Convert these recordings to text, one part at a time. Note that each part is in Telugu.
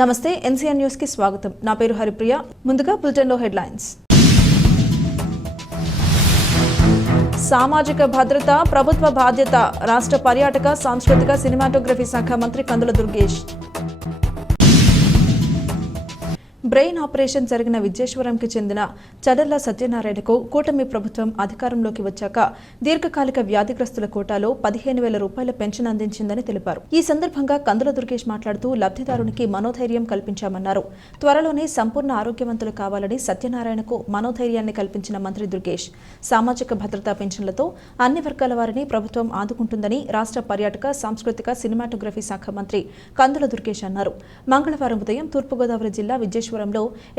నమస్తే ఎన్సీఎన్ న్యూస్ కి స్వాగతం. నా పేరు హరిప్రియ. ముందుగా బులెటిన్ లో హెడ్లైన్స్. సామాజిక భద్రత ప్రభుత్వ బాధ్యత. రాష్ట్ర పర్యాటక సాంస్కృతిక సినిమాటోగ్రఫీ శాఖ మంత్రి కందుల దుర్గేష్. బ్రెయిన్ ఆపరేషన్ జరిగిన విద్యేశ్వరంకి చెందిన చదర్ల సత్యనారాయణకు కూటమి ప్రభుత్వం అధికారంలోకి వచ్చాక దీర్ఘకాలిక వ్యాధిగ్రస్తుల కోటాలో 15,000 రూపాయల పెన్షన్ అందించిందని తెలిపారు. ఈ సందర్భంగా కందుల దుర్గేష్ మాట్లాడుతూ లబ్ధిదారునికి మనోధైర్యం కల్పించామన్నారు. త్వరలోనే సంపూర్ణ ఆరోగ్యవంతులు కావాలని సత్యనారాయణకు మనోధైర్యాన్ని కల్పించిన మంత్రి దుర్గేష్ సామాజిక భద్రతా పెన్షన్లతో అన్ని వర్గాల వారిని ప్రభుత్వం ఆదుకుంటుందని రాష్ట్ర పర్యాటక సాంస్కృతిక సినిమాటోగ్రఫీ శాఖ మంత్రి కందుల దుర్గేష్ అన్నారు. మంగళవారం ఉదయం తూర్పుగోదావరి జిల్లా విద్యేశ్వరం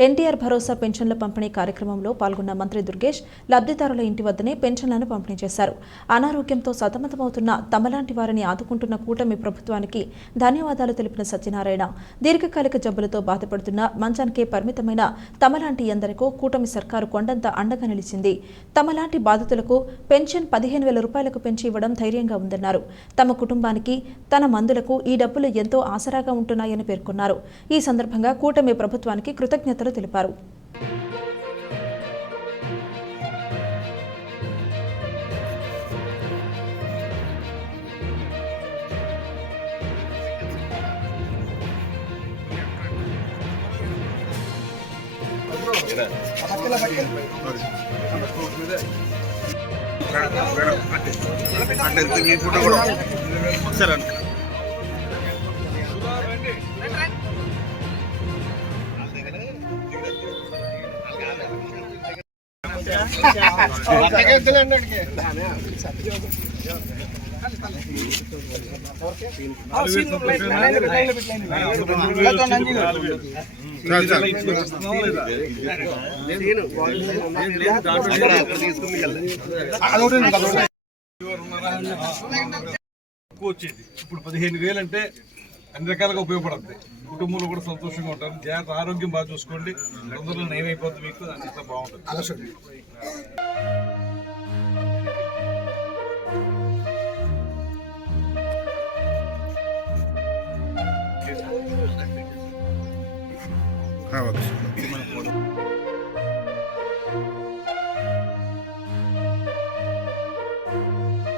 ఎన్టీఆర్ భరోసా పెన్షన్ల పంపిణీ కార్యక్రమంలో పాల్గొన్న మంత్రి దుర్గేష్ లబ్ధిదారుల ఇంటి వద్దనే పెన్షన్లను పంపిణీ చేశారు. అనారోగ్యంతో సతమతమవుతున్న తమలాంటి వారిని ఆదుకుంటున్న కూటమి ప్రభుత్వానికి ధన్యవాదాలు తెలిపిన సత్యనారాయణ దీర్ఘకాలిక జబ్బులతో బాధపడుతున్న మంచానికే పరిమితమైన తమలాంటి ఎందరికో కూటమి సర్కారు కొండంత అండగా నిలిచింది. తమలాంటి బాధితులకు పెన్షన్ 15,000 రూపాయలకు పెంచి ఇవ్వడం ధైర్యంగా ఉందన్నారు. తమ కుటుంబానికి తన మందులకు ఈ డబ్బులు ఎంతో ఆసరాగా ఉంటున్నాయని పేర్కొన్నారు. ఈ సందర్భంగా కూటమి ప్రభుత్వానికి కృతజ్ఞతలు తెలిపారు. వచ్చేది ఇప్పుడు 15,000 అంటే అన్ని రకాలుగా ఉపయోగపడుతుంది. కుటుంబంలో కూడా సంతోషంగా ఉంటారు. జాగ్రత్త, ఆరోగ్యం బాగా చూసుకోండి. తొందరలో నయమైపోతుంది. మీకు అంతా బాగుంటుంది. हाँ